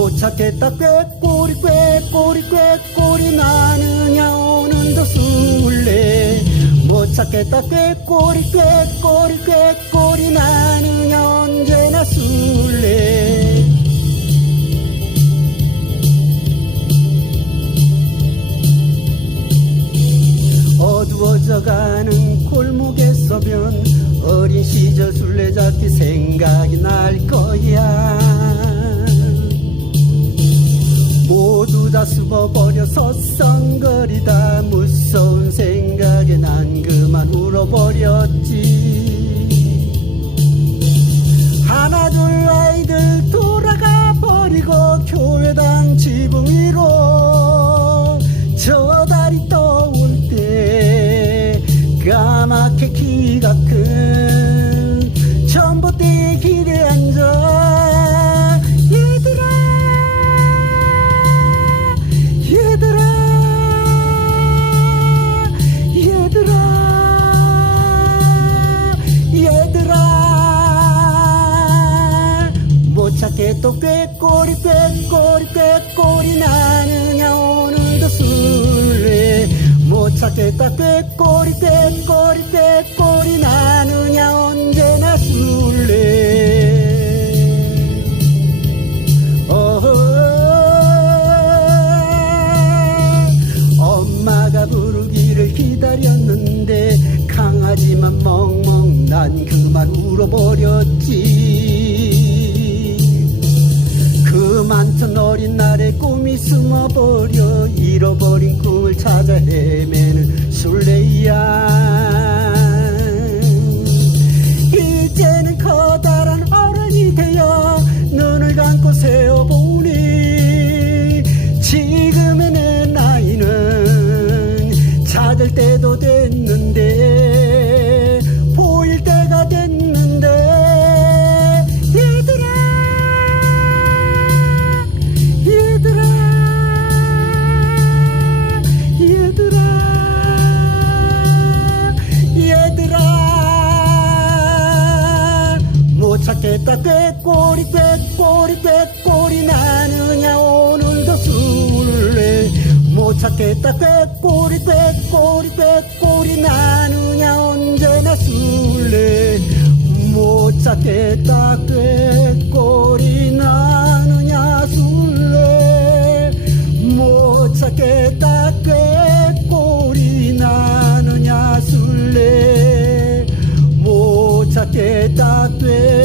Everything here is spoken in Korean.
못 찾겠다 꾀꼬리 꾀꼬리 꾀꼬리 나느냐 오늘도 술래. 못 찾겠다 꾀꼬리 꾀꼬리 꾀꼬리 나느냐 언제나 술래. 어두워져 가는 골목에 서면 어린 시절 술래잡기 생각이 날 거야 숨어버려 서성거리다. 무서운 생각에 난 그만 울어버렸지. 하나 둘 아이들 돌아가 버리고 교회당 지붕 위로 저 달이 떠올 때 까맣게 키가 큰 전봇대에 길에 앉아 못 찾겠도 꾀꼬리 꾀꼬리 꾀꼬리 나느냐. 오늘도 술래 못 찾겠다. 꾀꼬리 꾀꼬리 꾀꼬리 나느냐. 언제나 술래 어허, 엄마가 부르기를 기다렸는데 강아지만 멍멍 난 그만 울어버렸지 그 많던 어린 날의 꿈이 숨어버려 잃어버린 꿈을 찾아 헤매는 술래야. 이제는 커다란 어른이 되어 눈을 감고 세어보니 지금의 내 나이는 찾을 때도 됐는데 못 찾겠다 꾀꼬리 꾀꼬리 꾀꼬리. 나느냐 오늘도 술래. 못 찾겠다 꾀꼬리 꾀꼬리 꾀꼬리. 나느냐 언제나 술래. 못 찾겠다 꾀꼬리. 나느냐 술래. 못 찾겠다 꾀꼬리. 나느냐 술래. 못 찾겠다 꾀